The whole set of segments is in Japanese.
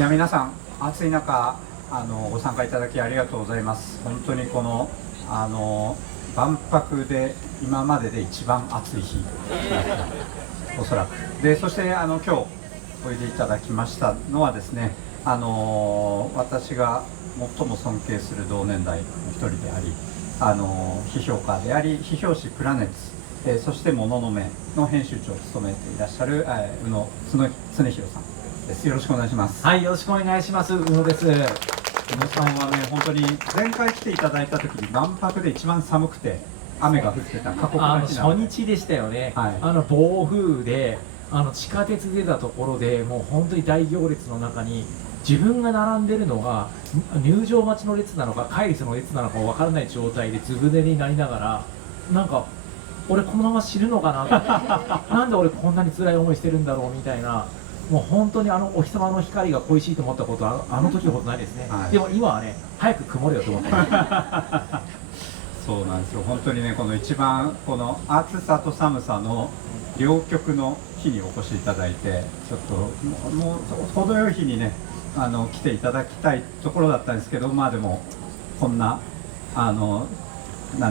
いや皆さん暑い中ご参加いただきありがとうございます。本当にこの万博で今までで一番暑い日おそらくで、そして今日おいでいただきましたのはですね、私が最も尊敬する同年代の一人であり、批評家であり、批評誌プラネッツ、そしてもののめの編集長を務めていらっしゃる宇野常弘さんです。よろしくお願いします。はい、よろしくお願いします。宇野です。宇野さんはね、本当に前回来ていただいた時に万博で一番寒くて雨が降ってた過酷な日なので、初日でしたよね、はい、暴風で地下鉄出たところでもう本当に大行列の中に自分が並んでるのが入場待ちの列なのか帰りの列なのか分からない状態でずぶ濡れになりながら、なんか俺このまま死ぬのかななんで俺こんなに辛い思いしてるんだろうみたいな、もう本当にお日様の光が恋しいと思ったことはあの時ほどないですね、はい、でも今はね早く曇れよと思ってそうなんですよ。本当にね、この一番この暑さと寒さの両極の日にお越しいただいて、ちょっともう程よい日にね来ていただきたいところだったんですけど、まあでもこんななん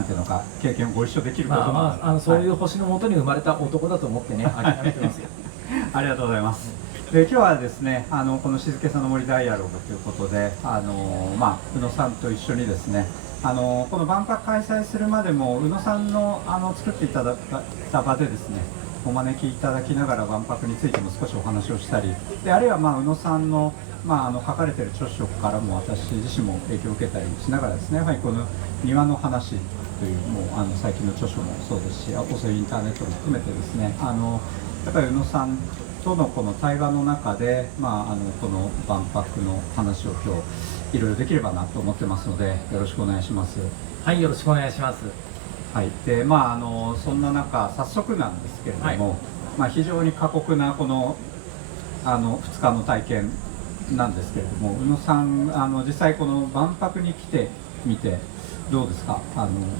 ていうのか経験をご一緒できることもそういう星のもとに生まれた男だと思ってね、諦めてますよありがとうございます。で今日はですね、この静けさの森ダイアログということで、宇野さんと一緒にですね、この万博開催するまでも宇野さんの作っていただいた場でですね、お招きいただきながら万博についても少しお話をしたりで、あるいは宇野さんの、書かれている著書からも私自身も影響を受けたりしながらですね、やはりこの庭の話というもう最近の著書もそうですし、あとそういうインターネットも含めてですね、やっぱり宇野さんとのこの対話の中で、この万博の話を今日いろいろできればなと思ってますので、よろしくお願いします。はい、よろしくお願いします。はい、でそんな中早速なんですけれども、非常に過酷なこの2日の体験なんですけれども、宇野さん実際この万博に来てみてどうですか？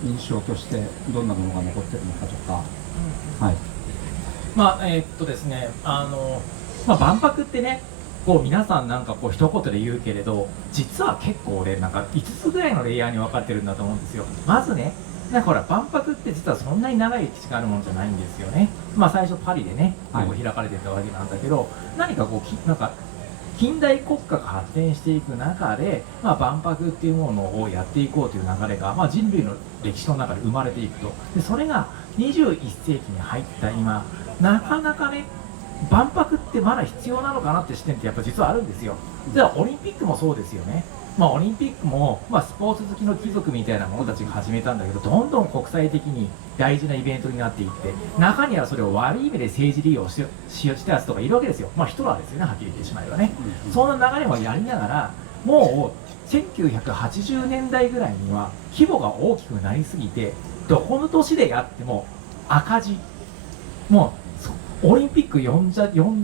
印象としてどんなものが残ってるのかとか。はい、ですね、万博ってね、こう皆さんなんかこう一言で言うけれど、実は結構俺なんか5つぐらいのレイヤーに分かってるんだと思うんですよ。まずね、なんかほら万博って実はそんなに長い歴史があるもんじゃないんですよね。最初パリでね、こう開かれてたわけなんだけど、何かこうなんか近代国家が発展していく中で、万博っていうものをやっていこうという流れが、人類の歴史の中で生まれていくと。でそれが21世紀に入った今、なかなかね万博ってまだ必要なのかなって視点ってやっぱ実はあるんですよ。じゃあオリンピックもそうですよね。オリンピックも、スポーツ好きの貴族みたいな者たちが始めたんだけど、どんどん国際的に大事なイベントになっていって、中にはそれを悪い意味で政治利用したやつとかいるわけですよ。ヒトラーですよね、はっきり言ってしまえばね。そんな流れもやりながら、もう1980年代ぐらいには規模が大きくなりすぎて、どこの年でやっても赤字、もうオリンピック呼ん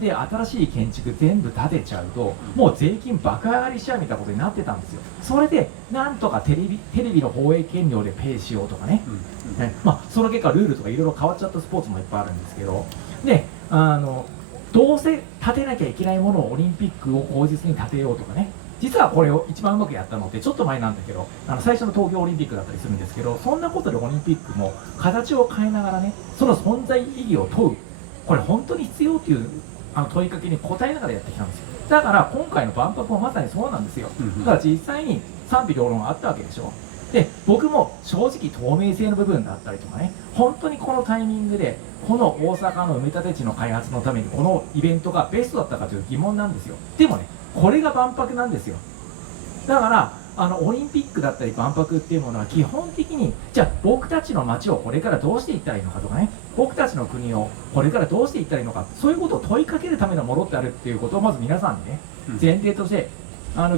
で新しい建築全部建てちゃうと、もう税金爆上がりしちゃうみたいなことになってたんですよ。それでなんとかテレビの放映権料でペイしようとかね、その結果ルールとかいろいろ変わっちゃったスポーツもいっぱいあるんですけど、でどうせ建てなきゃいけないものをオリンピックを口実に建てようとかね、実はこれを一番うまくやったのってちょっと前なんだけど、最初の東京オリンピックだったりするんですけど、そんなことでオリンピックも形を変えながらね、その存在意義を問う、これ本当に必要っていう問いかけに答えながらやってきたんですよ。だから今回の万博もまさにそうなんですよ。だから実際に賛否両論あったわけでしょ。で僕も正直透明性の部分だったりとかね、本当にこのタイミングでこの大阪の埋め立て地の開発のためにこのイベントがベストだったかという疑問なんですよ。でもね、これが万博なんですよ。だからオリンピックだったり万博っていうものは基本的に、じゃあ僕たちの街をこれからどうしていったらいいのかとかね、僕たちの国をこれからどうしていったらいいのか、そういうことを問いかけるためのものってあるっていうことをまず皆さんにね、前提として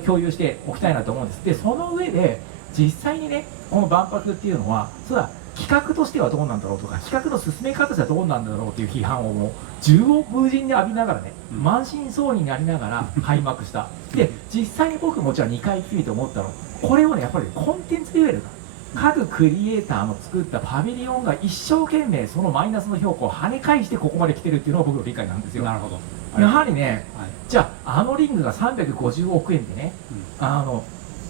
共有しておきたいなと思うんです。でその上で実際にね、この万博っていうのはそうだ、企画としてはどうなんだろうとか、企画の進め方としてはどうなんだろうっていう批判をもう縦横無尽に浴びながらね、満身創痍になりながら開幕した。で実際に僕もじゃあ2回来てみて思ったの、これをねやっぱりコンテンツレベルだ、各クリエイターの作ったパビリオンが一生懸命そのマイナスの評価を跳ね返してここまで来てるっていうのが僕の理解なんですよ。なるほど。やはりね、はい、じゃあのリングが350億円でね、うん、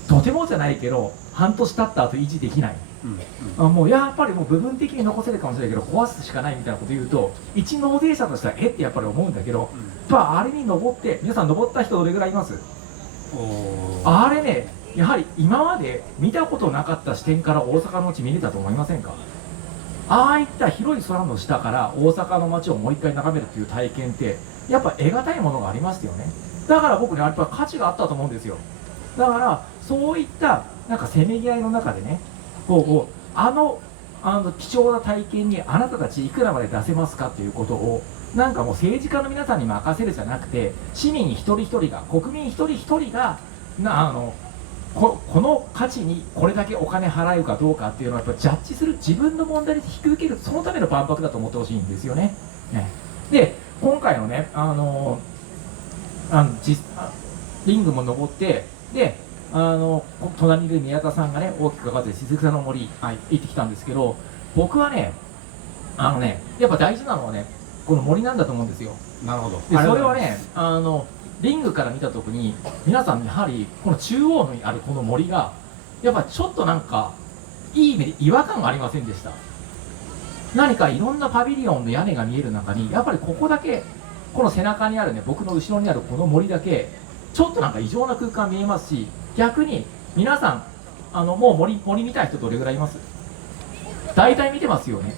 とてもじゃないけど半年経った後維持できない、もうやっぱりもう部分的に残せるかもしれないけど壊すしかないみたいなこと言うと、一納税者としてはってやっぱり思うんだけど、やっぱあれに登って、皆さん登った人どれぐらいいます？あれね、やはり今まで見たことなかった視点から大阪の街見れたと思いませんか？ああいった広い空の下から大阪の街をもう一回眺めるっていう体験ってやっぱ得難いものがありますよね。だから僕ね、やっぱ価値があったと思うんですよ。だからそういったなんかせめぎ合いの中でね、貴重な体験にあなたたちいくらまで出せますかっていうことをなんかもう政治家の皆さんに任せるじゃなくて、市民一人一人が、国民一人一人がこの価値にこれだけお金払うかどうかっていうのはやっぱジャッジする、自分の問題に引き受ける、そのための万博だと思ってほしいんですよね。で今回のね、リングも登って、で隣にいる宮田さんがね大きく関わって静草の森、行ってきたんですけど、僕はねやっぱ大事なのはねこの森なんだと思うんですよ。なるほど。でそれはねリングから見た時に皆さんやはりこの中央にあるこの森がやっぱちょっとなんかいい意味で違和感がありませんでした。何かいろんなパビリオンの屋根が見える中にやっぱりここだけ、この背中にあるね、僕の後ろにあるこの森だけちょっとなんか異常な空間見えますし、逆に皆さんもう森見たい人どれぐらいいます？大体見てますよね。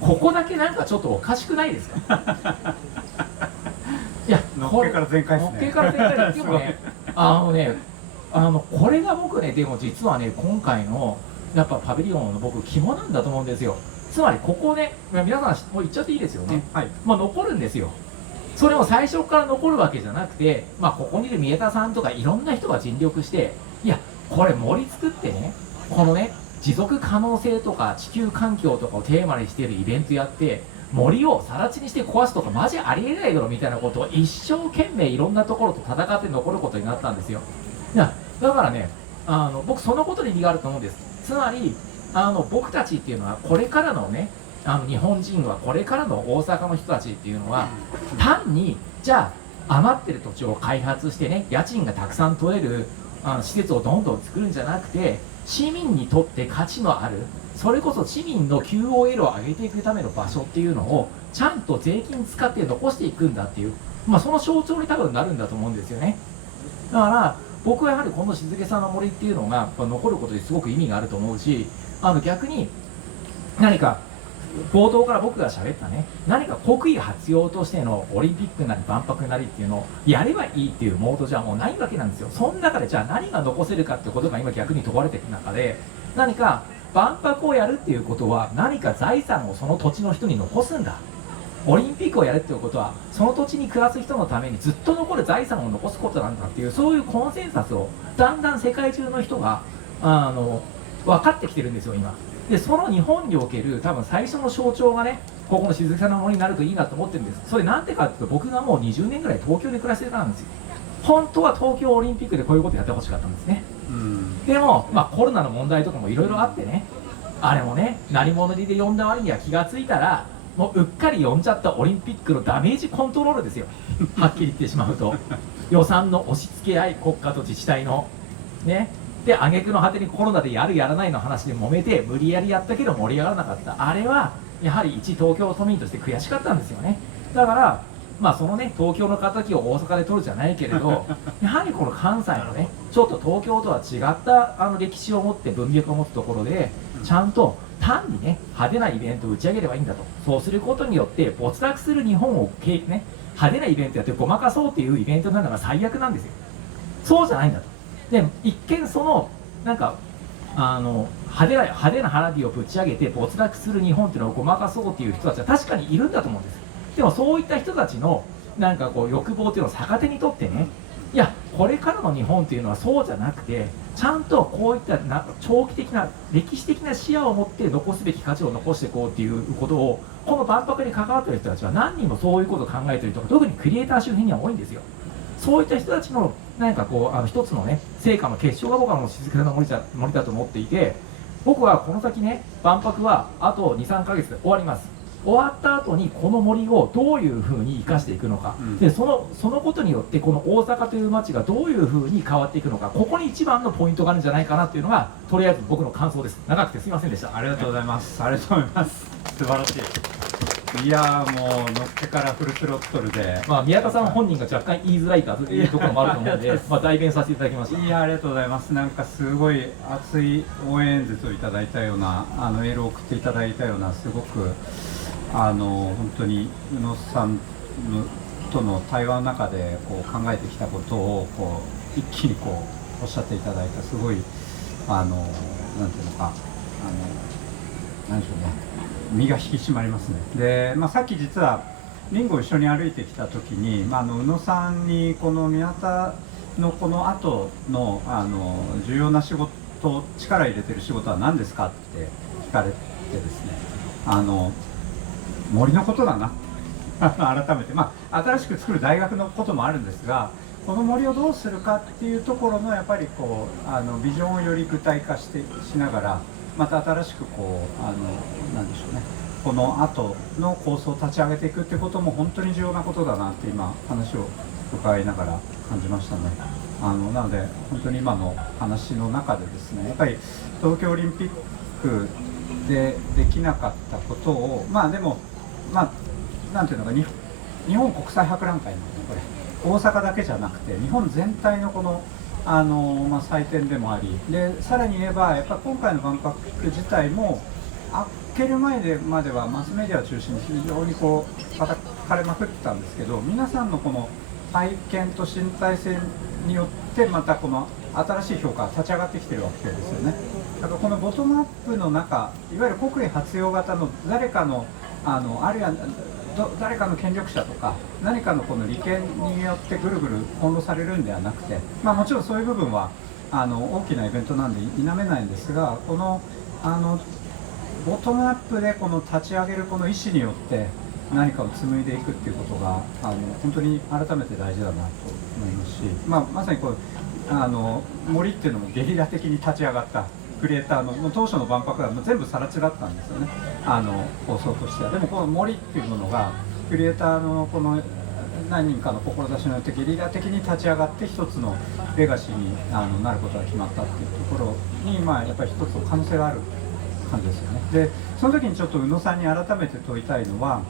ここだけなんかちょっとおかしくないですか？いや、のっけから全開ですね。のっけから全開でもね、これが僕ね、でも実はね、今回のやっぱパビリオンの僕肝なんだと思うんですよ。つまりここね、皆さんもう言っちゃっていいですよね。はい、残るんですよ。それも最初から残るわけじゃなくて、ここにいる宮田さんとかいろんな人が尽力して、いやこれ森作ってね、このね持続可能性とか地球環境とかをテーマにしているイベントやって、森を更地にして壊すとかマジありえないだろみたいなことを一生懸命いろんなところと戦って残ることになったんですよ。だからね、僕そのことに意味があると思うんです。つまり僕たちっていうのはこれからのね、日本人はこれからの大阪の人たちっていうのは単にじゃあ余ってる土地を開発してね、家賃がたくさん取れる施設をどんどん作るんじゃなくて、市民にとって価値のある、それこそ市民の QOL を上げていくための場所っていうのをちゃんと税金使って残していくんだっていう、その象徴に多分なるんだと思うんですよね。だから僕はやはりこの静けさの森っていうのがやっぱ残ることですごく意味があると思うし、逆に何か冒頭から僕が喋ったね、何か国威発揚としてのオリンピックなり万博なりっていうのをやればいいっていうモードじゃもうないわけなんですよ。その中でじゃあ何が残せるかってことが今逆に問われていく中で、何か万博をやるっていうことは何か財産をその土地の人に残すんだ、オリンピックをやるっていうことはその土地に暮らす人のためにずっと残る財産を残すことなんだっていう、そういうコンセンサスをだんだん世界中の人が分かってきてるんですよ今で。その日本における多分最初の象徴がね、ここの静けさの森になるといいなと思ってるんです。それなんでかっていうと、僕がもう20年ぐらい東京で暮らしてるからなんですよ。本当は東京オリンピックでこういうことやってほしかったんですね。でも、コロナの問題とかもいろいろあってね、あれもね、何者で呼んだ割には気がついたらもううっかり呼んじゃったオリンピックのダメージコントロールですよはっきり言ってしまうと予算の押し付け合い、国家と自治体のね、で挙句の果てにコロナでやるやらないの話で揉めて無理やりやったけど盛り上がらなかった、あれはやはり一東京都民として悔しかったんですよね。だからそのね東京の敵を大阪で取るじゃないけれどやはりこの関西のねちょっと東京とは違った歴史を持って文脈を持つところでちゃんと単にね派手なイベントを打ち上げればいいんだと。そうすることによって没落する日本をね派手なイベントやってごまかそうっていうイベントなのが最悪なんですよ。そうじゃないんだと。で一見そのなんか派手な花火をぶち上げて没落する日本っていうのをごまかそうっていう人たちは確かにいるんだと思うんです。でもそういった人たちのなんかこう欲望っていうのを逆手にとってね、いやこれからの日本っていうのはそうじゃなくてちゃんとこういった長期的な歴史的な視野を持って残すべき価値を残していこうっていうことをこの万博に関わっている人たちは何人もそういうことを考えている人が特にクリエイター周辺には多いんですよ。そういった人たちのなんかこう一つのね成果の結晶が僕はもう静かな森だと思っていて、僕はこの先ね、万博はあと2、3ヶ月で終わります。終わった後にこの森をどういうふうに生かしていくのか、でそのことによってこの大阪という街がどういうふうに変わっていくのか、ここに一番のポイントがあるんじゃないかなっていうのがとりあえず僕の感想です。長くてすみませんでした。ありがとうございます。ありがとうございます。素晴らしい。いやー、もうのっけからフルスロットルで、宮田さん本人が若干言いづらいというところもあると思うので代弁させていただきました。いや、ありがとうございます。なんかすごい熱い応援演説をいただいたような、エールを送っていただいたような、すごく本当に宇野さんのとの対話の中でこう考えてきたことをこう一気にこうおっしゃっていただいた、すごいなんていうのかなんでしょうね、身が引き締まりますね。で、さっき実はリンゴを一緒に歩いてきた時に、宇野さんにこの宮田のこの後の重要な仕事、力入れてる仕事は何ですかって聞かれてですね、森のことだな改めて、新しく作る大学のこともあるんですが、この森をどうするかっていうところのやっぱりこうビジョンをより具体化しながら、また新しくこうなんでしょうね、この後の構想を立ち上げていくっていうことも本当に重要なことだなって今話を伺いながら感じましたね。なので本当に今の話の中でですね、やっぱり東京オリンピックでできなかったことを、でもなんていうのか、日本国際博覧会のこれ大阪だけじゃなくて日本全体のこの祭典でもあり、でさらに言えばやっぱり今回の万博自体も開ける前まではマスメディアを中心に非常にこう叩かれまくってたんですけど、皆さんのこの体験と身体性によってまたこの新しい評価が立ち上がってきてるわけですよね。だからこのボトムアップの中、いわゆる国威発揚型の誰かのあるいは誰かの権力者とか何かのこの利権によってぐるぐる翻弄されるんではなくて、もちろんそういう部分は大きなイベントなんで否めないんですが、このボトムアップでこの立ち上げるこの意思によって何かを紡いでいくっていうことが本当に改めて大事だなと思いますし、まさにこう森っていうのもゲリラ的に立ち上がったクリエイターの当初の万博は全部さら地だったんですよね、構想としては。でもこの森っていうものがクリエイターのこの何人かの志によってゲリラ的に立ち上がって一つのレガシーになることが決まったっていうところに、やっぱり一つの可能性がある感じですよね。でその時にちょっと宇野さんに改めて問いたいのは、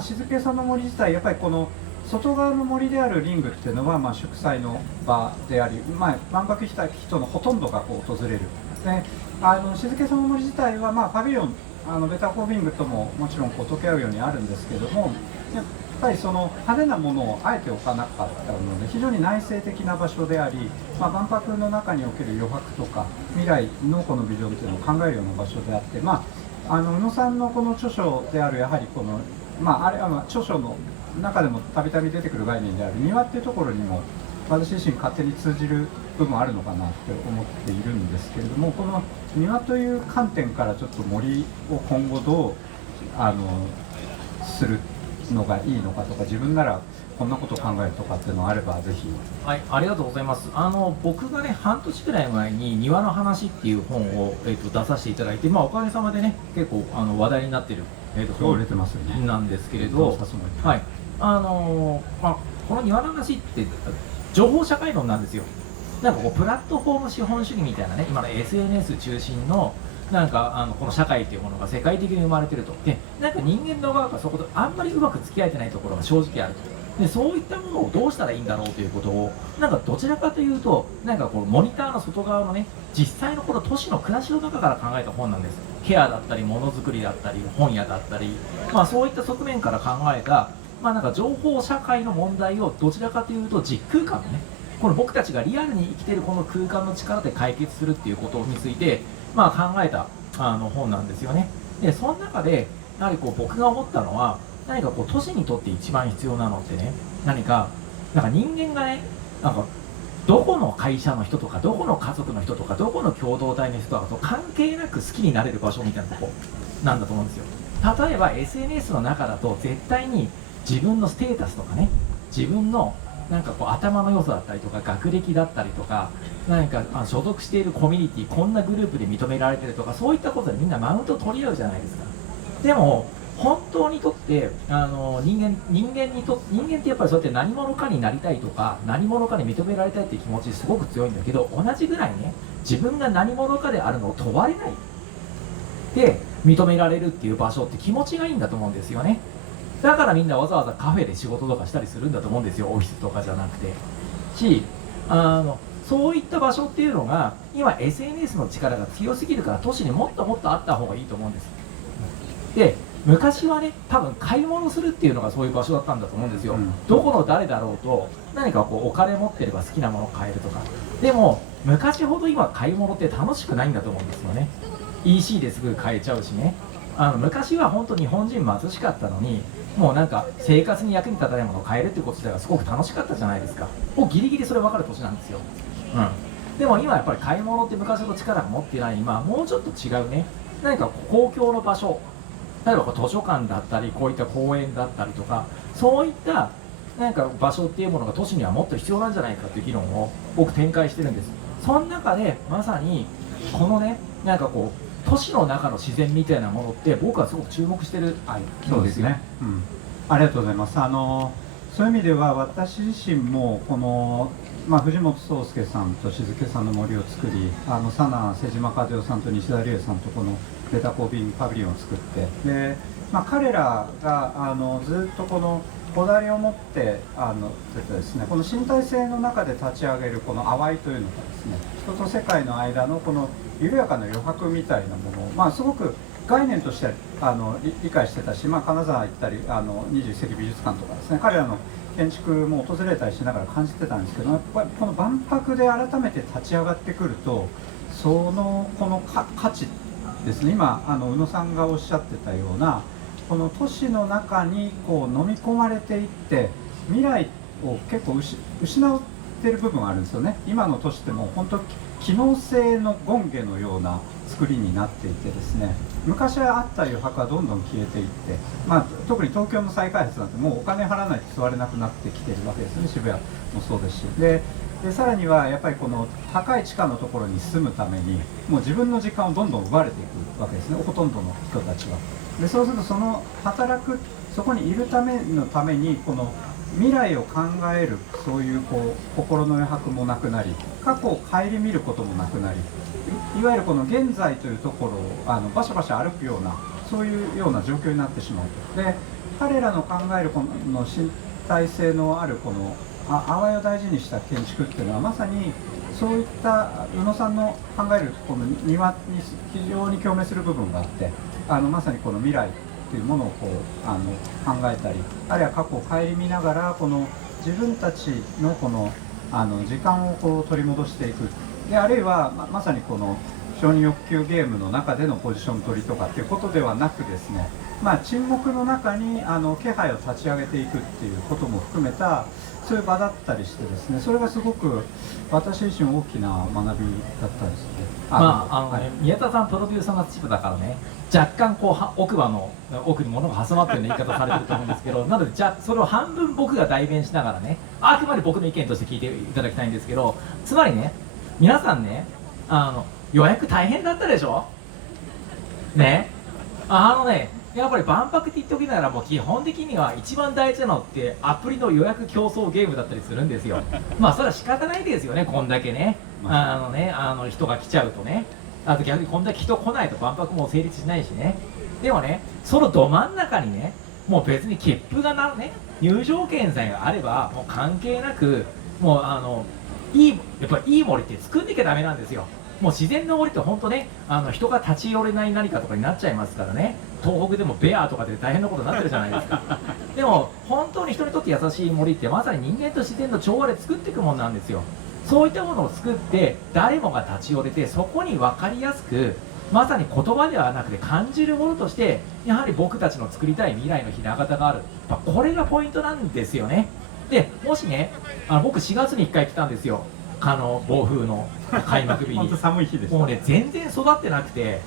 静けさの森自体やっぱりこの外側の森であるリングっていうのは、祝祭の場であり、万博来た人のほとんどがこう訪れる。で静けさの森自体は、パビリオンベターコービングとももちろんこう溶け合うようにあるんですけども、やっぱりその派手なものをあえて置かなかったので非常に内省的な場所であり、万博の中における余白とか未来のこのビジョンっていうのを考えるような場所であって、宇野さんのこの著書であるやはりこの、あれは著書の中でもたびたび出てくる概念である庭っていうところにも私自身勝手に通じる部分あるのかなって思っているんですけれども、この庭という観点からちょっと森を今後どうするのがいいのかとか、自分ならこんなことを考えるとかっていうのがあればぜひ。はい、ありがとうございます。僕がね半年くらい前に庭の話っていう本を、出させていただいて、おかげさまでね結構話題になってる、本売れてますよね。なんですけれど、はい、この庭の話って情報社会論なんですよ。なんかこうプラットフォーム資本主義みたいなね、今の SNS 中心のなんかこの社会っていうものが世界的に生まれてると。でなんか人間の側がそことあんまりうまく付き合えてないところが正直あると。でそういったものをどうしたらいいんだろうということを、なんかどちらかというとなんかこうモニターの外側のね、実際のこの都市の暮らしの中から考えた本なんです。ケアだったりものづくりだったり本屋だったり、そういった側面から考えた、なんか情報社会の問題をどちらかというと実空間のね、この僕たちがリアルに生きているこの空間の力で解決するっていうことについて、考えた本なんですよね。でその中でやはりこう僕が思ったのは、何かこう都市にとって一番必要なのってね、なんか人間がね、なんかどこの会社の人とかどこの家族の人とかどこの共同体の人とかと関係なく好きになれる場所みたいなとこなんだと思うんですよ。例えば SNS の中だと絶対に自分のステータスとかね、自分のなんかこう頭の良さだったりとか学歴だったりとか、何か所属しているコミュニティ、こんなグループで認められてるとか、そういったことでみんなマウント取り合うじゃないですか。でも本当にとって人間ってやっぱりそうやって何者かになりたいとか何者かに認められたいっていう気持ちすごく強いんだけど、同じぐらいね、自分が何者かであるのを問われないで認められるっていう場所って気持ちがいいんだと思うんですよね。だからみんなわざわざカフェで仕事とかしたりするんだと思うんですよ、オフィスとかじゃなくて。しそういった場所っていうのが今 SNS の力が強すぎるから、都市にもっともっとあった方がいいと思うんです。で昔はね、多分買い物するっていうのがそういう場所だったんだと思うんですよ、どこの誰だろうと何かこうお金持ってれば好きなものを買えるとか。でも昔ほど今買い物って楽しくないんだと思うんですよね。 EC ですぐ買えちゃうしね。昔は本当日本人貧しかったのに、もうなんか生活に役に立たないものを買えるってこと自体がすごく楽しかったじゃないですか。もうギリギリそれ分かる年なんですよ。でも今やっぱり買い物って昔ほど力が持ってない今、もうちょっと違うね、何か公共の場所、例えば図書館だったりこういった公園だったりとか、そういったなんか場所っていうものが都市にはもっと必要なんじゃないかっていう議論を僕展開してるんです。その中でまさにこのね、なんかこう都市の中の自然みたいなものって僕はすごく注目してるそうですね、ありがとうございます。そういう意味では私自身もこの、藤本壮介さんと静けさんの森を作り、佐奈瀬島和代さんと西田理恵さんとこのベタコビンパビリオンを作って、で、彼らがずっとこのこだわりを持ってですね、この身体性の中で立ち上げるこの淡いというのがですね、人と世界の間のこの緩やかな余白みたいなものを、すごく概念として理解してたし、金沢行ったり21世紀美術館とかですね、彼らの建築も訪れたりしながら感じてたんですけど、やっぱりこの万博で改めて立ち上がってくると、この価値ですね、今宇野さんがおっしゃってたようなこの都市の中にこう飲み込まれていって未来を結構失ってる部分があるんですよね。今の都市ってもう本当機能性の権化のような作りになっていてですね、昔はあった余白はどんどん消えていって、特に東京の再開発なんてもうお金払わないと座れなくなってきてるわけですね。渋谷もそうですし、でさらにはやっぱりこの高い地下のところに住むためにもう自分の時間をどんどん奪われていくわけですね、ほとんどの人たちは。でそうするとその働くそこにいるためにこの未来を考えるそういう心の余白もなくなり、過去を顧みることもなくなり、いわゆるこの現在というところをバシャバシャ歩くようなそういうような状況になってしまうと。で彼らの考えるこの身体性のあるこの淡いを大事にした建築っていうのはまさにそういった宇野さんの考えるこの庭に非常に共鳴する部分があって、まさにこの未来っていうものを考えたり、あるいは過去を顧みながらこの自分たちのこの時間を取り戻していく。であるいはまさにこの承認欲求ゲームの中でのポジション取りとかっていうことではなくですね、沈黙の中に気配を立ち上げていくっていうことも含めたそういう場だったりしてですね、それがすごく私自身大きな学びだったですね。宮田さんプロデューサーの立場だからね、若干奥歯の奥に物が挟まってるような言い方されてると思うんですけど、なのでそれを半分僕が代弁しながらね、あくまで僕の意見として聞いていただきたいんですけど、つまりね、皆さんね、予約大変だったでしょね。やっぱり万博って言っておきながら、もう基本的には一番大事なのってアプリの予約競争ゲームだったりするんですよ。それは仕方ないですよね、こんだけね人が来ちゃうとね。あと逆にこんだけ人来ないと万博も成立しないしね。でもね、そのど真ん中にね、もう別に切符が入場券さえあればもう関係なく、もうやっぱりいい森って作んなきゃダメなんですよ。もう自然の森って本当ね、人が立ち寄れない何かとかになっちゃいますからね。東北でもベアとかで大変なことになってるじゃないですか。でも本当に人にとって優しい森ってまさに人間と自然の調和で作っていくものなんですよ。そういったものを作って誰もが立ち寄れて、そこに分かりやすく、まさに言葉ではなくて感じるものとしてやはり僕たちの作りたい未来のひな形がある。これがポイントなんですよね。でもしね、僕4月に1回来たんですよ、暴風の開幕日に。本当寒い日でした。もうね、全然育ってなくて、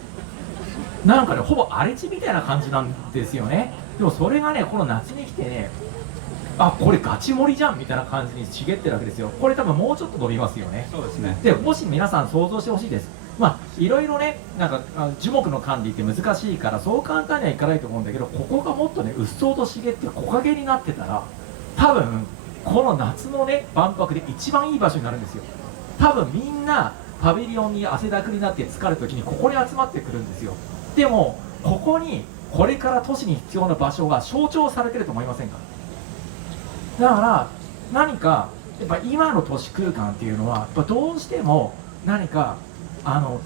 ほぼ荒れ地みたいな感じなんですよね。でもそれがね、この夏に来てね、あ、これガチ盛りじゃんみたいな感じに茂ってるわけですよ。これ多分もうちょっと伸びますよね。そうですね。でもし皆さん想像してほしいです。いろいろね、なんか樹木の管理って難しいからそう簡単にはいかないと思うんだけど、ここがもっとねうっそうと茂って木陰になってたら、多分この夏のね万博で一番いい場所になるんですよ。多分みんなパビリオンに汗だくになって疲れる時にここに集まってくるんですよ。でもここにこれから都市に必要な場所が象徴されてると思いませんか？だから何かやっぱ今の都市空間っていうのはやっぱどうしても何か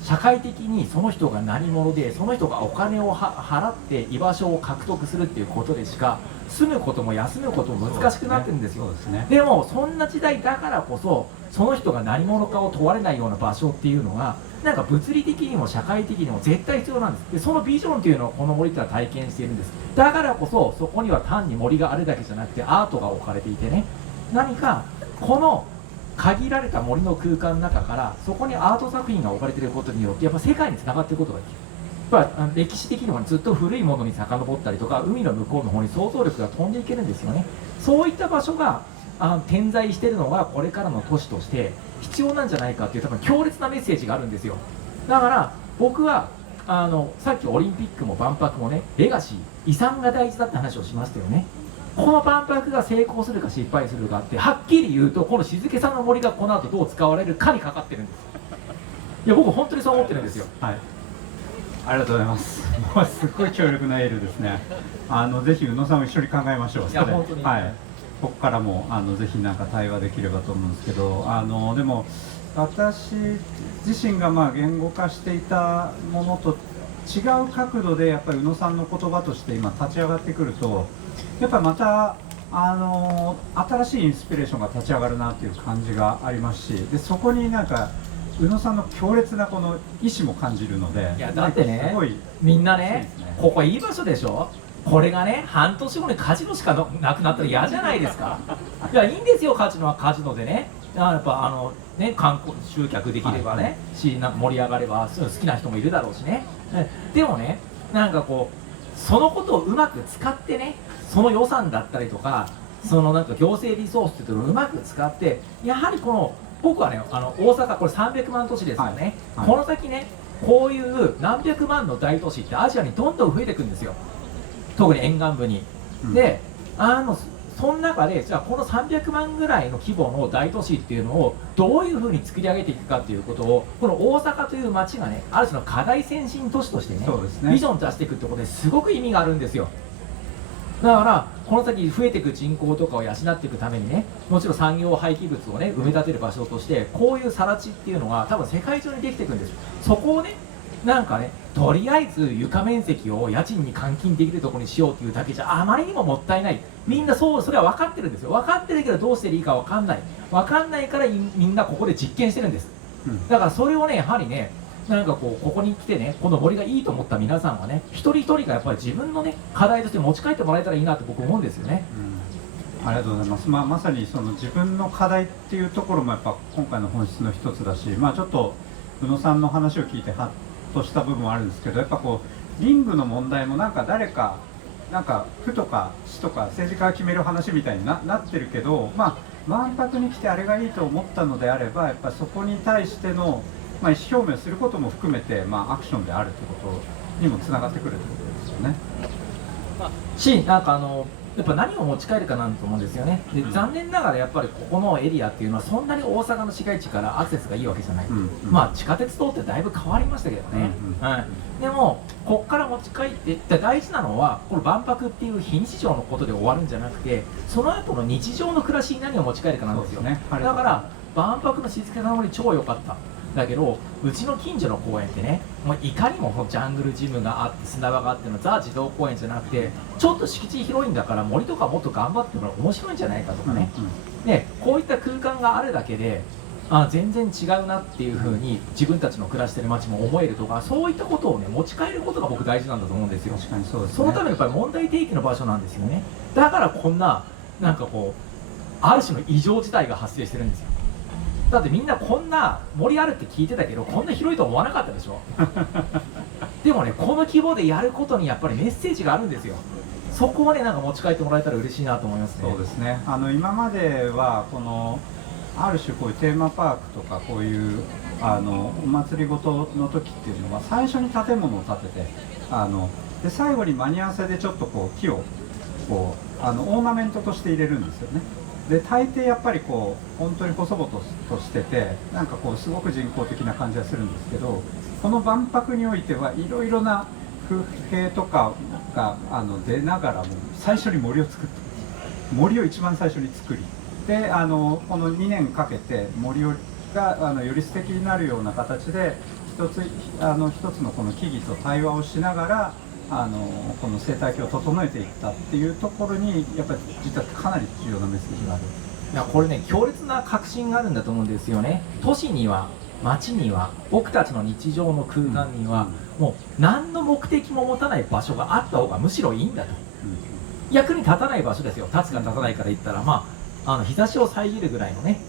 社会的にその人が何者でその人がお金を払って居場所を獲得するっていうことでしか住むことも休むことも難しくなってるんですよ。でもそんな時代だからこそその人が何者かを問われないような場所っていうのがなんか物理的にも社会的にも絶対必要なんです。でそのビジョンっていうのをこの森ってのは体験しているんです。だからこそそこには単に森があるだけじゃなくてアートが置かれていてね、何かこの限られた森の空間の中からそこにアート作品が置かれていることによってやっぱ世界につながっていくことができる。やっぱ歴史的にもずっと古いものに遡ったりとか海の向こうの方に想像力が飛んでいけるんですよね。そういった場所が点在しているのがこれからの都市として必要なんじゃないかっていう多分強烈なメッセージがあるんですよ。だから僕はさっきオリンピックも万博もねレガシー遺産が大事だって話をしましたよね。この万博が成功するか失敗するかってはっきり言うとこの静けさの森がこの後どう使われるかにかかってるんです。いや僕本当にそう思ってるんですよ。はい、ありがとうございます。もうすっごい強力なエールですね。ぜひ宇野さんも一緒に考えましょう。いや本当に、はい、ここからもぜひなんか対話できればと思うんですけど、でも私自身が言語化していたものと違う角度でやっぱり宇野さんの言葉として今立ち上がってくるとやっぱりまた新しいインスピレーションが立ち上がるなっていう感じがありますし、でそこになんか宇野さんの強烈なこの意志も感じるので、いやだってねすごいみんなねここいい場所でしょ。これがね半年後にカジノしかなくなったら嫌じゃないですか。いやいいんですよ、カジノはカジノでね。やっぱ観光集客できればね、なんか盛り上がれば好きな人もいるだろうしね。でもねなんかこうそのことをうまく使ってね、その予算だったりとかそのなんか行政リソースっていうのをうまく使ってやはりこの僕はね大阪これ300万都市ですよね、はいはい、この先ねこういう何百万の大都市ってアジアにどんどん増えていくんですよ、特に沿岸部に、でその中でじゃあこの300万ぐらいの規模の大都市っていうのをどういうふうに作り上げていくかっていうことをこの大阪という街がねある種の課題先進都市としてねビジョンを出していくってことですごく意味があるんですよ。だからこの先増えていく人口とかを養っていくためにね、もちろん産業廃棄物をね埋め立てる場所としてこういう更地っていうのが多分世界中にできていくんです。そこをねなんかねとりあえず床面積を家賃に換金できるところにしようっていうだけじゃあまりにももったいない。みんなそれは分かってるんですよ。分かってるけどどうしていいか分かんないからみんなここで実験してるんです。だからそれをねやはりねなんかここに来てねこの森がいいと思った皆さんはね一人一人がやっぱり自分のね課題として持ち帰ってもらえたらいいなって僕思うんですよね。ありがとうございます。まさにその自分の課題っていうところもやっぱ今回の本質の一つだし、ちょっと宇野さんの話を聞いてハッとした部分はあるんですけど、やっぱリングの問題もなんか誰かなんか府とか市とか政治家が決める話みたいに なってるけど、万博に来てあれがいいと思ったのであればやっぱそこに対しての意思表明することも含めて、アクションであるということにもつながってくるということですよね。なんかやっぱ何を持ち帰るかなんと思うんですよね。で残念ながらやっぱりここのエリアっていうのはそんなに大阪の市街地からアクセスがいいわけじゃない、地下鉄通ってだいぶ変わりましたけどね、でもこっから持ち帰って大事なのはこの万博っていう非日常のことで終わるんじゃなくてその後の日常の暮らしに何を持ち帰るかなんですよね。だから万博の静けさの森超良かった。だけどうちの近所の公園ってねもういかにもジャングルジムがあって砂場があってのザ児童公園じゃなくてちょっと敷地広いんだから森とかもっと頑張ってもらう面白いんじゃないかとかね、でこういった空間があるだけで全然違うなっていう風に自分たちの暮らしてる街も思えるとかそういったことをね持ち帰ることが僕大事なんだと思うんですよ。確かにそうですね。そのためにやっぱり問題提起の場所なんですよね。だからこんななんかある種の異常事態が発生してるんですよ。だってみんなこんな森あるって聞いてたけどこんな広いと思わなかったでしょでもねこの規模でやることにやっぱりメッセージがあるんですよ。そこをねなんか持ち帰ってもらえたら嬉しいなと思いますね。そうですね。今まではこのある種こういうテーマパークとかこういうお祭りごとの時っていうのは最初に建物を建ててで最後に間に合わせでちょっとこう木をこうオーナメントとして入れるんですよね。で大抵やっぱりこう本当に細々としててなんかこうすごく人工的な感じがするんですけど、この万博においてはいろいろな風景とかが出ながらも最初に森を作って森を一番最初に作りでこの2年かけて森がより素敵になるような形で一つのこの木々と対話をしながらこの生態系を整えていったっていうところにやっぱり実はかなり重要なメッセージがある。いやこれね強烈な確信があるんだと思うんですよね。都市には街には僕たちの日常の空間には、もう何の目的も持たない場所があった方がむしろいいんだと、役に立たない場所ですよ。立つか立たないから言ったら、日差しを遮るぐらいのね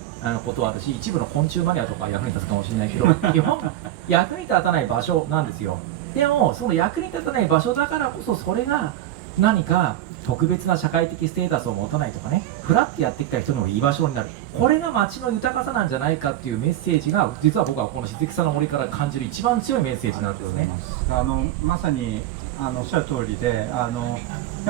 ことはあるし、一部の昆虫マニアとか役に立つかもしれないけど基本役に立たない場所なんですよ。でもその役に立たない場所だからこそ、それが何か特別な社会的ステータスを持たないとかね、フラッとやってきた人の居場所になる、これが街の豊かさなんじゃないかっていうメッセージが、実は僕はこの静草の森から感じる一番強いメッセージなんですね。まさにおっしゃる通りでや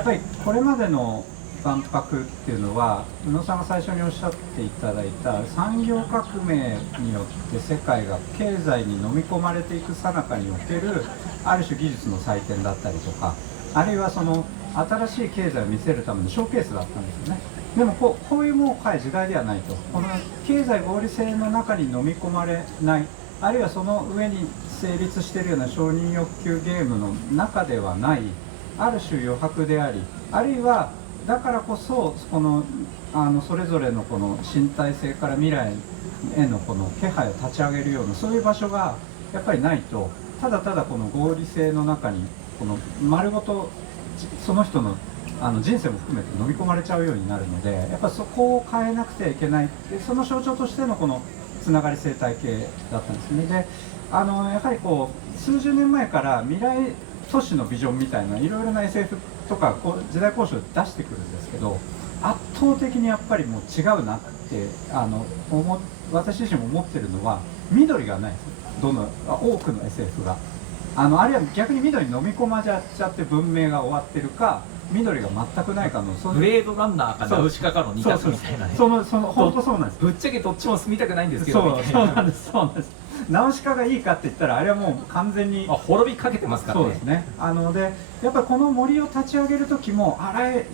っぱりこれまでの万博っていうのは宇野さんが最初におっしゃっていただいた産業革命によって世界が経済に飲み込まれていく最中におけるある種技術の祭典だったりとか、あるいはその新しい経済を見せるためのショーケースだったんですよね。でもこういうもう時代ではないと、この経済合理性の中に飲み込まれない、あるいはその上に成立しているような承認欲求ゲームの中ではない、ある種余白であり、あるいはだからこそこのそれぞれのこの身体性から未来へのこの気配を立ち上げるようなそういう場所がやっぱりないと、ただただこの合理性の中にこの丸ごとその人の人生も含めて飲み込まれちゃうようになるので、やっぱそこを変えなくてはいけない。でその象徴としてのこのつながり生態系だったんですね。でやはりこう数十年前から未来都市のビジョンみたいないろいろな SF とか時代交渉で出してくるんですけど、圧倒的にやっぱりもう違うなって私自身も思ってるのは緑がないです。多くの SF があるいは逆に緑に飲み込まれちゃって文明が終わってるか、緑が全くないかのブレードランナーかナウシカかの2択みたいなね。本当そうなんです。ぶっちゃけどっちも住みたくないんですけど、そうなんです。ナウシカがいいかって言ったらあれはもう完全に滅びかけてますからね。そうですね。でやっぱりこの森を立ち上げる時も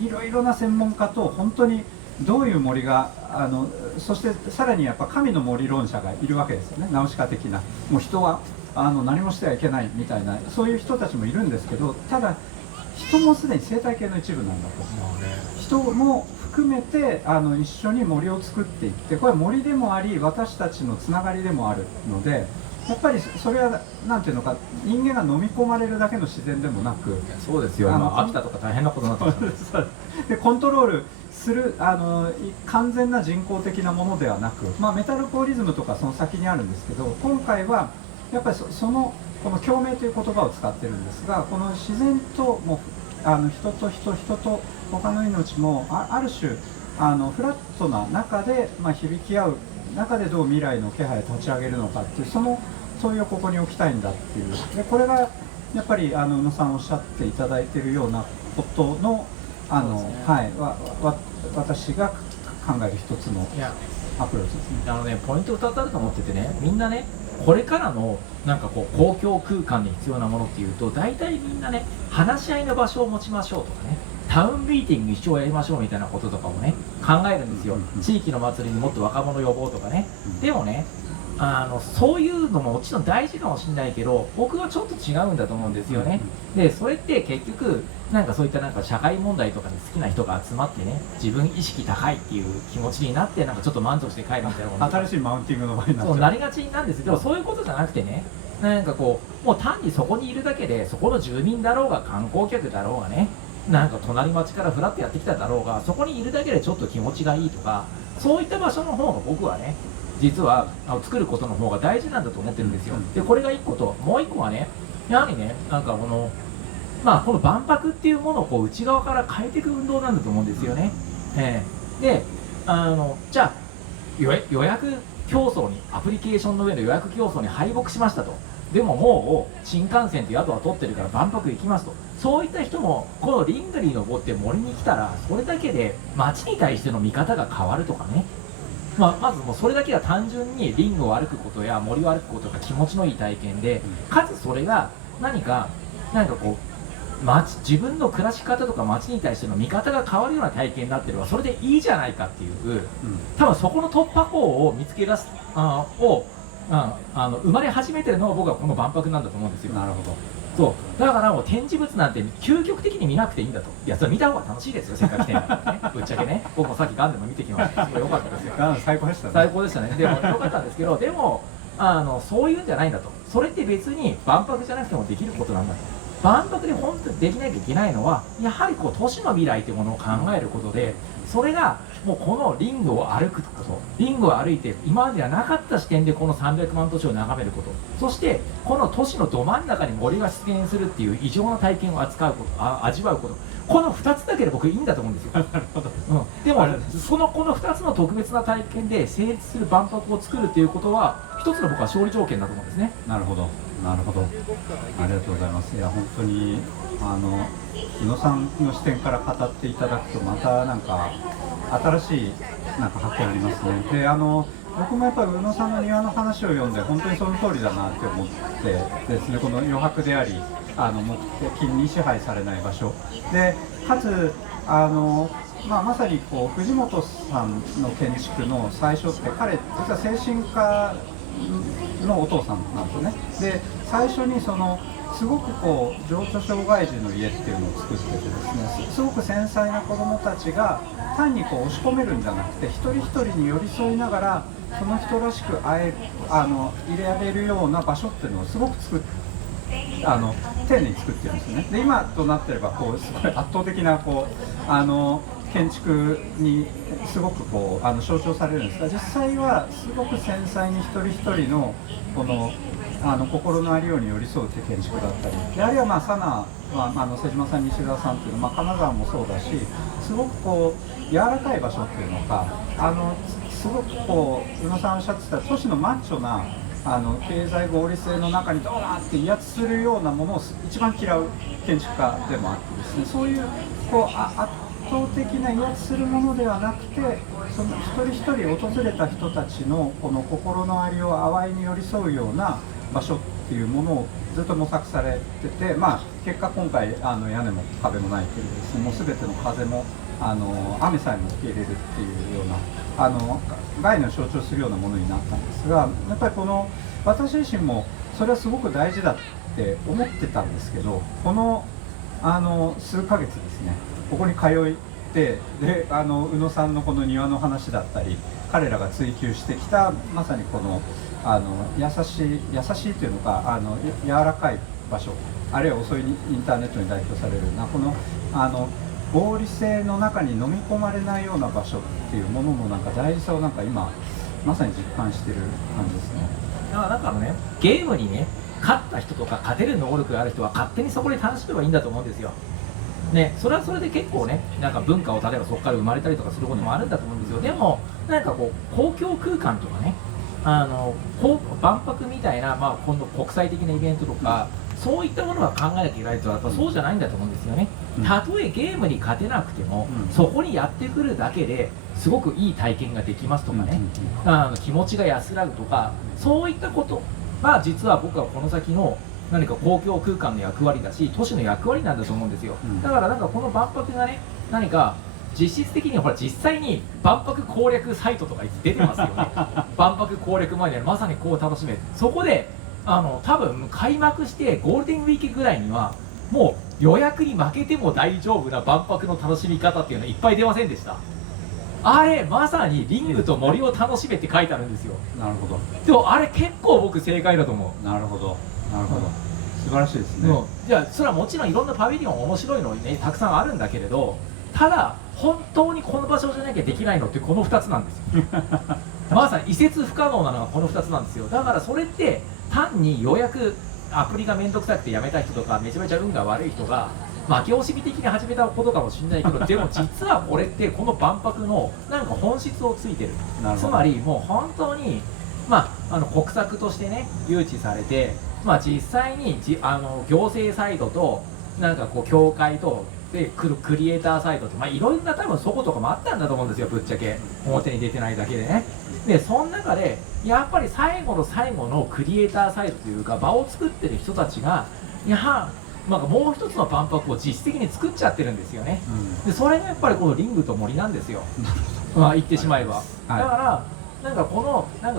いろいろな専門家と本当にどういう森がそしてさらにやっぱ神の森論者がいるわけですよね。ナウシカ的な、もう人は何もしてはいけないみたいなそういう人たちもいるんですけど、ただ人もすでに生態系の一部なんだと、人も含めて一緒に森を作っていって、これは森でもあり私たちのつながりでもあるので、やっぱりそれはなんていうのか、人間が飲み込まれるだけの自然でもなく、そうですよ、秋田とか大変なことになってますでコントロールする完全な人工的なものではなく、メタルコーリズムとかその先にあるんですけど、今回はやっぱりこの共鳴という言葉を使ってるんですが、この自然とも人と他の命もある種フラットな中で、響き合う中でどう未来の気配を立ち上げるのかっていう、その問いをここに置きたいんだっていう。でこれがやっぱり宇野さんおっしゃっていただいているようなことの私が考える一つのアプローチですね。ポイント2つあると思っててね、みんなねこれからのなんかこう公共空間に必要なものっていうと、大体みんなね話し合いの場所を持ちましょうとかね、タウンミーティング一生やりましょうみたいなこととかもね考えるんですよ。地域の祭りにもっと若者呼ぼうとかね。でもねそういうのももちろん大事かもしれないけど、僕はちょっと違うんだと思うんですよね。でそれって結局なんかそういったなんか社会問題とかに好きな人が集まってね、自分意識高いっていう気持ちになってなんかちょっと満足して帰るみたいなもの、新しいマウンティングの場合になっちゃう、そうなりがちなんですけど、そういうことじゃなくてね、なんかこうもう単にそこにいるだけで、そこの住民だろうが観光客だろうがね、なんか隣町からフラッとやってきただろうが、そこにいるだけでちょっと気持ちがいいとか、そういった場所の方が僕はね実は作ることの方が大事なんだと思ってるんですよ。でこれが1個と、もう1個はね、やはりねなんかこのこの万博っていうものをこう内側から変えていく運動なんだと思うんですよね。でじゃあ予約競争に、アプリケーションの上の予約競争に敗北しましたと。でももう新幹線と宿は取ってるから万博行きますと。そういった人もこのリングに登って森に来たら、それだけで街に対しての見方が変わるとかね、まずもうそれだけが単純にリングを歩くことや森を歩くことが気持ちのいい体験で、かつそれが何かこう自分の暮らし方とか街に対しての見方が変わるような体験になってればそれでいいじゃないかっていう、多分そこの突破口を見つけ出す生まれ始めてるのは僕はこの万博なんだと思うんですよ。なるほど。そうだからもう展示物なんて究極的に見なくていいんだと。いや、それ見た方が楽しいですよ、せっかく来てんだからね。ぶっちゃけね、僕もさっきガンダム見てきました。すごい良かったですよ。ガンダム最高でしたね。最高でしたね。でも良かったんですけど、でもそういうんじゃないんだと。それって別に万博じゃなくてもできることなんだと。万博で本当にできなきゃいけないのは、やはりこう都市の未来というものを考えることで、それがもうこのリングを歩くこと、リングを歩いて今まではなかった視点でこの300万都市を眺めること、そしてこの都市のど真ん中に森が出現するっていう異常な体験を扱うこと、味わうこと、この2つだけで僕いいんだと思うんですよ。なるほど。でもこの2つの特別な体験で成立する万博を作るっていうことは一つの僕は勝利条件だと思うんですね。なるほど、なるほど。ありがとうございます。いや本当に宇野さんの視点から語っていただくとまたなんか新しい発見ありますね。で僕もやっぱり宇野さんの庭の話を読んで本当にその通りだなって思ってですね、この余白であり目的に支配されない場所で、かつまさにこう藤本さんの建築の最初って彼実は精神科のお父さんなんですよね。で最初にすごくこう情緒障害児の家っていうのを作っててですね、すごく繊細な子どもたちが単にこう押し込めるんじゃなくて一人一人に寄り添いながらその人らしく入れられるような場所っていうのをすごく丁寧に作ってるんですよね。で今となってればこうすごい圧倒的なこう建築にすごくこう象徴されるんですが、実際はすごく繊細に一人一人のこの心のありように寄り添うって建築だったり、であるいは佐奈、瀬島さん、西澤さんっていうのは、金沢もそうだし、すごくこう柔らかい場所っていうのか、すごくこう宇野さんおっしゃってた都市のマッチョな経済合理性の中にドーンって威圧するようなものを一番嫌う建築家でもあってですね、そういうこう圧倒的な威圧するものではなくて、その一人一人訪れた人たちのこの心のありを淡いに寄り添うような場所っていうものをずっと模索されてて、結果今回屋根も壁もないというですね、もう全ての風も雨さえも受け入れるっていうような概念を象徴するようなものになったんですが、やっぱり私自身もそれはすごく大事だって思ってたんですけど、この数ヶ月ですね、ここに通いで宇野さんのこの庭の話だったり、彼らが追求してきたまさにこの優しいというのか柔らかい場所、あるいは遅いインターネットに代表されるようなこの合理性の中に飲み込まれないような場所っていうものの大事さを今まさに実感してる感じですね。だからね、ゲームにね勝った人とか勝てる能力がある人は勝手にそこで楽しめばいいんだと思うんですよ。ね、それはそれで結構ね、文化を例えばそこから生まれたりとかすることもあるんだと思うんですよ。でもこう公共空間とかね、万博みたいな、今度国際的なイベントとか、そういったものは考えなきゃいけないと、やっぱそうじゃないんだと思うんですよね。たとえゲームに勝てなくても、そこにやってくるだけですごくいい体験ができますとかね、気持ちが安らぐとか、そういったことが実は僕はこの先の何か公共空間の役割だし、都市の役割なんだと思うんですよ。だからこの万博がね、何か実質的に実際に万博攻略サイトとか出てますよね。万博攻略前にまさにこう楽しめる。そこで多分開幕してゴールデンウィークぐらいにはもう予約に負けても大丈夫な万博の楽しみ方っていうのいっぱい出ませんでした？あれまさにリングと森を楽しめって書いてあるんですよ。なるほど。でもあれ結構僕正解だと思う。なるほど、なるほど、素晴らしいですね。いや、それはもちろんいろんなパビリオン面白いのねたくさんあるんだけれど、ただ本当にこの場所じゃなきゃできないのってこの2つなんですよ。まさに移設不可能なのがこの2つなんですよ。だからそれって単に予約アプリが面倒くさくてやめた人とかめちゃめちゃ運が悪い人が負け惜しみ的に始めたことかもしれないけどでも実はこれってこの万博のなんか本質をついてる。つまりもう本当に国策としてね誘致されて、実際に行政サイドとなんかこう協会とでクリエイターサイドって、いろんな多分そことかもあったんだと思うんですよ、ぶっちゃけ表に出てないだけでね。でその中でやっぱり最後の最後のクリエイターサイドというか場を作ってる人たちがもう一つの万博を実質的に作っちゃってるんですよね、でそれがやっぱりこのリングと森なんですよ言ってしまえば、はい、だからなんかこのだ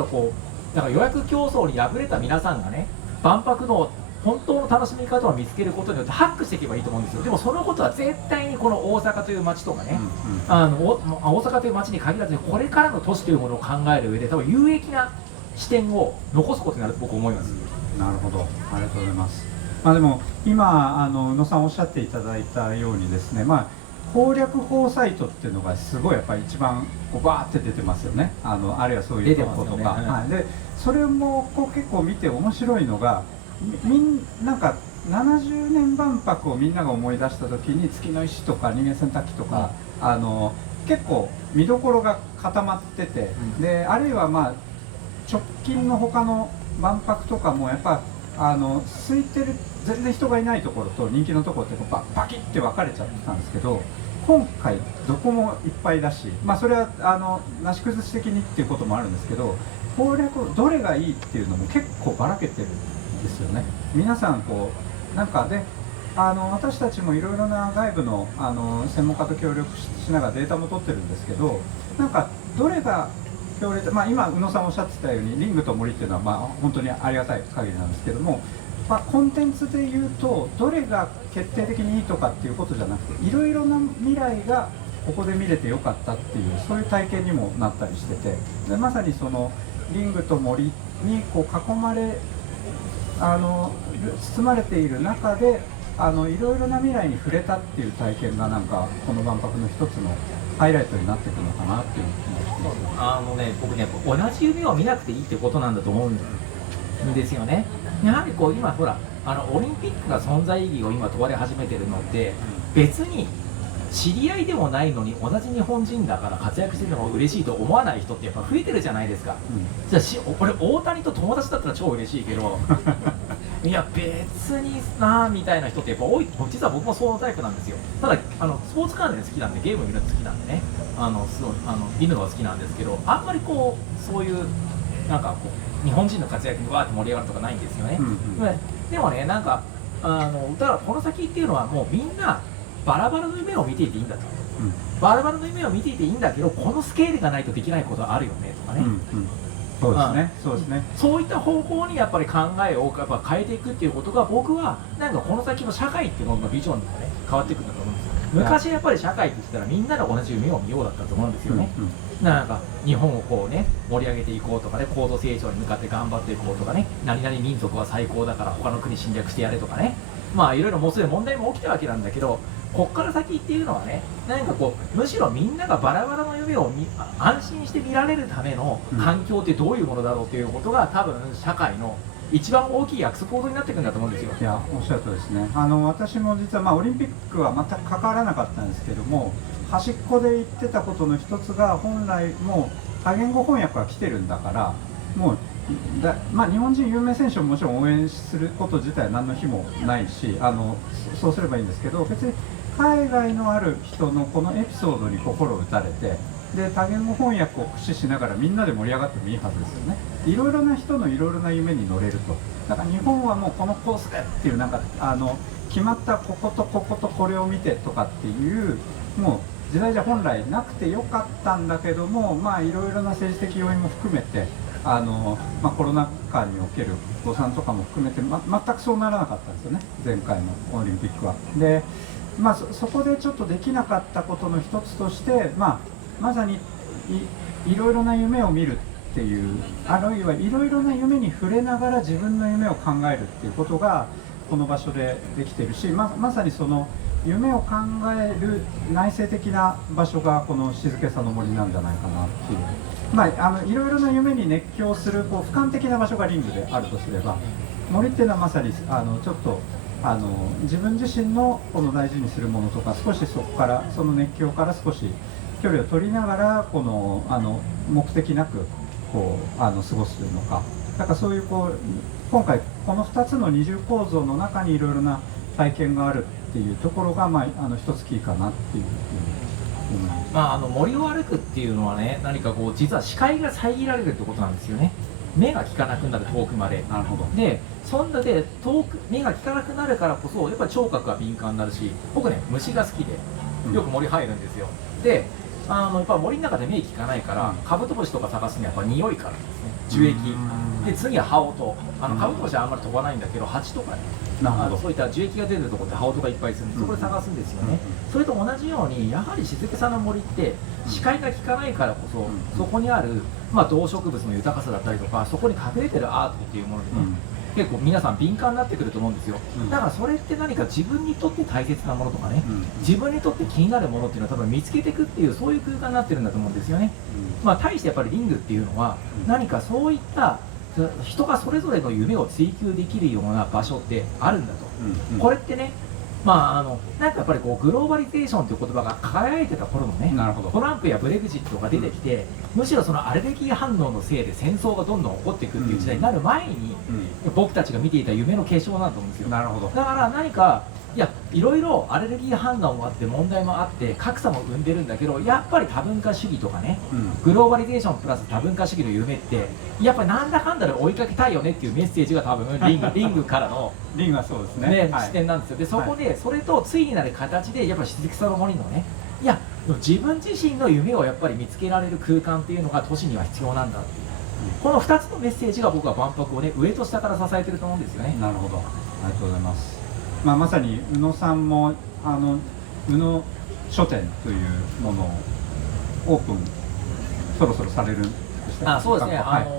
から予約競争に敗れた皆さんがね万博の本当の楽しみ方を見つけることによってハックしていけばいいと思うんですよ。でもそのことは絶対にこの大阪という街とかね、大阪という街に限らずにこれからの都市というものを考える上で多分有益な視点を残すことになると僕は思います。なるほど、ありがとうございます。でも今宇野さんおっしゃっていただいたようにですね、攻略法サイトっていうのがすごいやっぱり一番バーって出てますよね。あるいはそういうとことか、はい、でそれも結構見て面白いのがなんか70年万博をみんなが思い出した時に月の石とか人間洗濯機とか、結構見どころが固まってて、であるいは直近の他の万博とかもやっぱ空いてる全然人がいないところと人気のところってバキッて分かれちゃってたんですけど、今回どこもいっぱいだし、それはなし崩し的にっていうこともあるんですけど、攻略どれがいいっていうのも結構ばらけてるんですよね。皆さんなんかで私たちもいろいろな外部の専門家と協力しながらデータも取ってるんですけど、なんかどれが強烈、今宇野さんおっしゃってたようにリングと森っていうのは本当にありがたい限りなんですけども、コンテンツでいうとどれが決定的にいいとかっていうことじゃなくて、いろいろな未来がここで見れてよかったっていうそういう体験にもなったりしてて、でまさにそのリングと森に囲まれ包まれている中でいろいろな未来に触れたっていう体験がなんかこの万博の一つのハイライトになっていくのかなっていう気がしてます。僕ね同じ夢を見なくていいってことなんだと思うんですよね。やはり今ほらオリンピックが存在意義を今問われ始めてるのって別に知り合いでもないのに同じ日本人だから活躍してるのが嬉しいと思わない人ってやっぱ増えてるじゃないですか、じゃあ俺大谷と友達だったら超嬉しいけどいや別になみたいな人ってやっぱ多い。実は僕もそのタイプなんですよ。ただスポーツ関連好きなんでゲーム見るの好きなんでねすごい見るのが好きなんですけど、あんまりそういうなんか日本人の活躍にわーって盛り上がるとかないんですよね、でもねなんかだからこの先っていうのはもうみんなバラバラの夢を見ていていいんだと、バラバラの夢を見ていていいんだけどこのスケールがないとできないことあるよねとかね、そうですね、そうですね。そういった方向にやっぱり考えをやっぱ変えていくっていうことが僕はなんかこの先の社会っていうののビジョンにもね変わっていくんだと思うんですよ。昔やっぱり社会って言ったらみんなで同じ夢を見ようだったと思うんですよね、なんか日本を盛り上げていこうとかね、高度成長に向かって頑張っていこうとかね、何々民族は最高だから他の国侵略してやれとかね、いろいろもうすでに問題も起きたわけなんだけど、こっから先っていうのはね、なんかむしろみんながバラバラの夢を安心して見られるための環境ってどういうものだろうっていうことが多分社会の一番大きい約束行動になっていくんだと思うんですよ。いや、おっしゃるとですね。私も実はオリンピックは全く関わらなかったんですけども、端っこで言ってたことの一つが本来もう多言語翻訳が来てるんだから、もう日本人有名選手をもちろん応援すること自体は何の日もないし、そうすればいいんですけど、別に海外のある人のこのエピソードに心を打たれて、で多言語翻訳を駆使しながらみんなで盛り上がってもいいはずですよね。いろいろな人のいろいろな夢に乗れると。だから日本はもうこのコースでっていうなんか決まったこことこことこれを見てとかっていうもう時代じゃ本来なくてよかったんだけども、いろいろな政治的要因も含めてコロナ禍における誤算とかも含めて、全くそうならなかったんですよね、前回のオリンピックは。で、そこでちょっとできなかったことの一つとして、まさにいろいろな夢を見るっていう、あるいはいろいろな夢に触れながら自分の夢を考えるっていうことがこの場所でできているし、まさにその夢を考える内省的な場所がこの静けさの森なんじゃないかなっていう、いろいろな夢に熱狂する俯瞰的な場所がリングであるとすれば、森っていうのはまさにちょっと自分自身のこの大事にするものとか、少しそこからその熱狂から少し距離を取りながらこの目的なくこう過ごすというのか、だからそういう今回この2つの二重構造の中にいろいろな体験があるっていうところが、一つキーかなっていうふうに思います。森を歩くっていうのはね、何か実は視界が遮られるってことなんですよね。目が利かなくなる、遠くまで。なるほど。でそんなで目が利かなくなるからこそ、やっぱり聴覚が敏感になるし、僕ね虫が好きでよく森入るんですよ。でやっぱ森の中で目利かないから、カブトムシとか探すにはやっぱ匂いからですね、樹液で、次は羽音。カブトムシはあんまり飛ばないんだけど、蜂とかね、そういった樹液が出てるところで羽音がいっぱいするんで、そこで探すんですよね。それと同じように、やはり静けさの森って視界が利かないからこそ、そこにある、動植物の豊かさだったりとか、そこに隠れてるアートっていうものでね、結構皆さん敏感になってくると思うんですよ。だからそれって何か自分にとって大切なものとかね、自分にとって気になるものっていうのは多分見つけていくっていう、そういう空間になってるんだと思うんですよね。対してやっぱりリングっていうのは、何かそういった人がそれぞれの夢を追求できるような場所ってあるんだと。これってね、なんかやっぱりグローバリゼーションという言葉が輝いてた頃のね、トランプやブレグジットが出てきて、むしろそのアレルギー反応のせいで戦争がどんどん起こっていくっていう時代になる前に、僕たちが見ていた夢の結晶なんだと思うんですよ。なるほど。だから何かいろいろアレルギー反応もあって問題もあって格差も生んでるんだけど、やっぱり多文化主義とかね、グローバリゼーションプラス多文化主義の夢ってやっぱりなんだかんだで追いかけたいよねっていうメッセージが多分リングからのリングはそうですね、視点なんですよ。でそこでそれと対になる形でやっぱり静けさの森のね、自分自身の夢をやっぱり見つけられる空間っていうのが都市には必要なんだっていう、この2つのメッセージが僕は万博をね上と下から支えてると思うんですよね。なるほど、ありがとうございます。まさに宇野さんも宇野書店というものをオープンそろそろされるんですか？そうですね、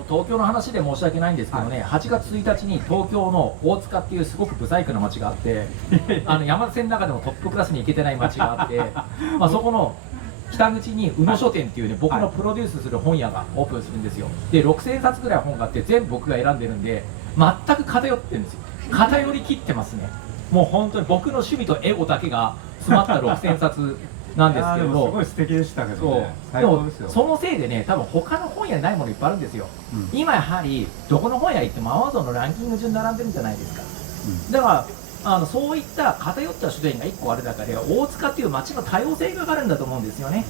東京の話で申し訳ないんですけどね、8月1日に東京の大塚っていうすごく不細工な街があって山手線の中でもトップクラスに行けてない街があってそこの北口に宇野書店っていうね、僕のプロデュースする本屋がオープンするんですよ。で6000冊ぐらい本があって、全部僕が選んでるんで全く偏ってるんですよ。偏りきってますね。もう本当に僕の趣味とエゴだけが詰まった6000冊なんですけれど、すごい素敵でしたけどね。でもそのせいでね、多分他の本屋にないものいっぱいあるんですよ。今やはりどこの本屋行っても Amazon のランキング順並んでるんじゃないですか。だからそういった偏った書店が1個ある中で、大塚っていう街の多様性があるんだと思うんですよね。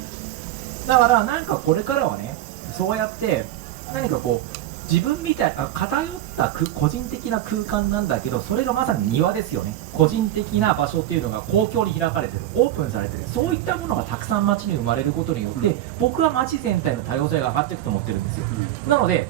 だからなんかこれからはね、そうやって何か自分みたいな偏った個人的な空間なんだけど、それがまさに庭ですよね。個人的な場所っていうのが公共に開かれてる、オープンされてる、そういったものがたくさん街に生まれることによって、僕は街全体の多様性が上がっていくと思ってるんですよ。なので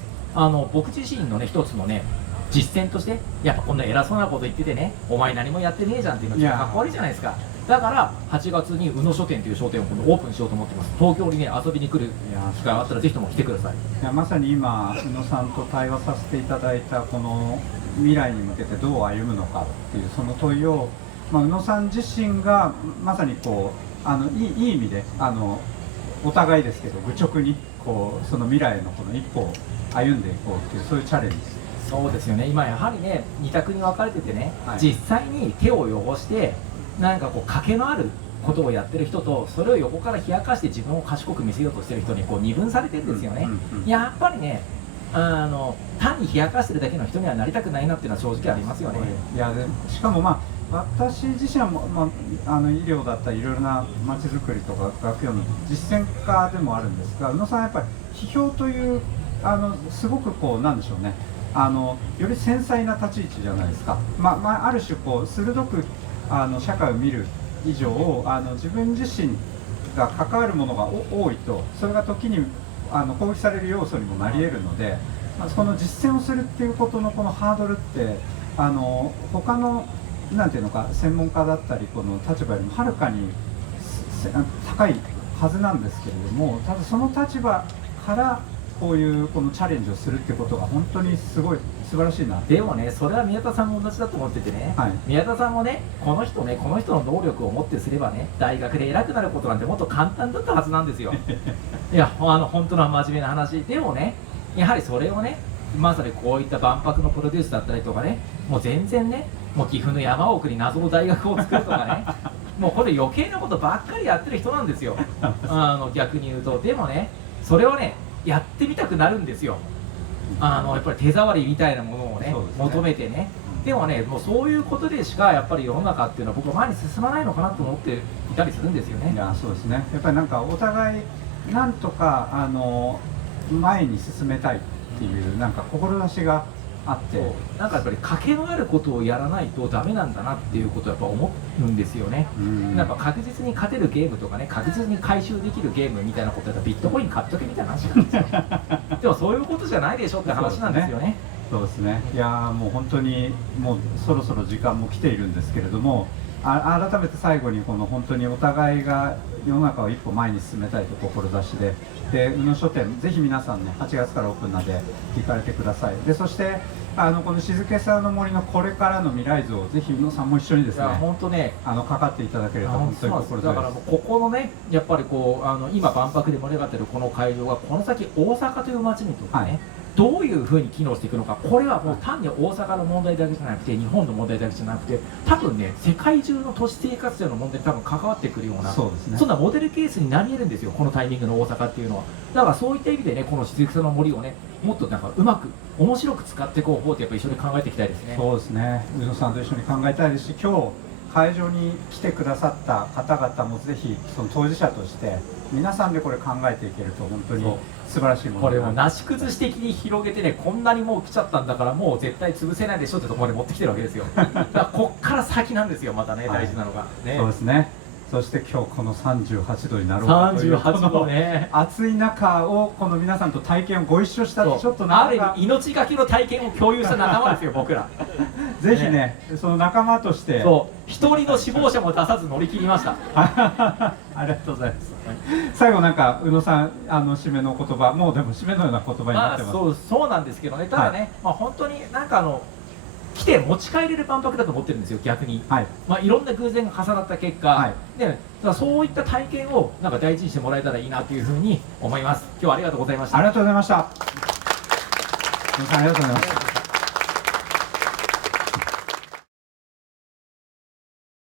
僕自身のね一つのね実践として、やっぱこんな偉そうなこと言っててね、お前何もやってねえじゃんっていうのはちょっとかっこ悪いじゃないですか。だから8月に宇野書店という商店を今度オープンしようと思ってます。東京にね遊びに来る機会があったらぜひとも来てください。まさに今宇野さんと対話させていただいたこの未来に向けてどう歩むのかっていうその問いを、宇野さん自身がまさにいい意味でお互いですけど愚直にその未来のこの一歩を歩んでいこうっていうそういうチャレンジ。そうですよね。今やはりね二択に分かれててね、実際に手を汚してなんか賭けのあることをやってる人と、それを横から冷やかして自分を賢く見せようとしてる人に二分されてるんですよね。やっぱりね単に冷やかしてるだけの人にはなりたくないなっていうのは正直ありますよね。しかも私自身は医療だったりいろいろなまちづくりとか学業の実践家でもあるんですが、宇野さんはやっぱり批評というすごくなんでしょうね、より繊細な立ち位置じゃないですか。ある種鋭く社会を見る以上自分自身が関わるものが多いと、それが時に攻撃される要素にもなり得るので、この実践をするっていうことのこのハードルって他のなんていうのか専門家だったりこの立場よりもはるかに高いはずなんですけれども、ただその立場からこのチャレンジをするってことが本当にすごい素晴らしいな。でもね、それは宮田さんも同じだと思っててね、宮田さんもねこの人の能力をもってすればね、大学で偉くなることなんてもっと簡単だったはずなんですよ。いや本当の真面目な話でもね、やはりそれをねまさにこういった万博のプロデュースだったりとかね、もう全然ね、もう岐阜の山奥に謎の大学を作るとかねもうこれ余計なことばっかりやってる人なんですよ逆に言うと。でもね、それをねやってみたくなるんですよ。やっぱり手触りみたいなものをね求めてね。でもね、もうそういうことでしかやっぱり世の中っていうのは僕は前に進まないのかなと思っていたりするんですよね。いや、そうですね。やっぱりなんかお互いなんとか前に進めたいっていうなんか志があって、なんかやっぱり賭けのあることをやらないとダメなんだなっていうことをやっぱ思うんですよね。やっぱ確実に勝てるゲームとかね、確実に回収できるゲームみたいなことやったらビットコイン買っとけみたいな話なんですよでもそういうことじゃないでしょって話なんですよね。そうですね。いやー、もう本当にもうそろそろ時間も来ているんですけれども、改めて最後にこの本当にお互いが世の中を一歩前に進めたいと志で、宇野書店ぜひ皆さんね8月からオープンなんで行かれてください。でそしてこの静けさの森のこれからの未来像をぜひ宇野さんも一緒にですね、本当ねかかっていただければ本当に心強いです。だからもうここのね、やっぱりこう今万博で盛り上がってるこの会場がこの先大阪という街にとってね、はい、どういうふうに機能していくのか、これはもう単に大阪の問題だけじゃなくて日本の問題だけじゃなくて、多分ね世界中の都市生活者の問題に多分関わってくるような、そうですね、そんなモデルケースになり得るんですよ、このタイミングの大阪っていうのは。だからそういった意味でね、この静けさの森をねもっとなんかうまく面白く使っていこう方ってやっぱ一緒に考えていきたいですね。そうですね、宇野さんと一緒に考えたいですし、今日会場に来てくださった方々もぜひその当事者として皆さんでこれ考えていけると本当に素晴らしいものこれをなし崩し的に広げてね、こんなにもう来ちゃったんだからもう絶対潰せないでしょってところまで持ってきてるわけですよだからこっから先なんですよ、またね、大事なのが、ね、そうですね。そして今日この38度になろうかという38度ね、暑い中をこの皆さんと体験をご一緒したちょっとある意味命がけの体験を共有した仲間ですよ僕らぜひね、その仲間として一人の死亡者も出さず乗り切りましたありがとうございます。最後なんか宇野さん締めの言葉、もうでも締めのような言葉になってます。そうなんですけどね、ただね、本当になんか来て持ち帰れる万博だと思ってるんですよ、逆に。いろんな偶然が重なった結果、でそういった体験をなんか大事にしてもらえたらいいなというふうに思います。今日はありがとうございました。ありがとうございました。皆さんありがとうございます。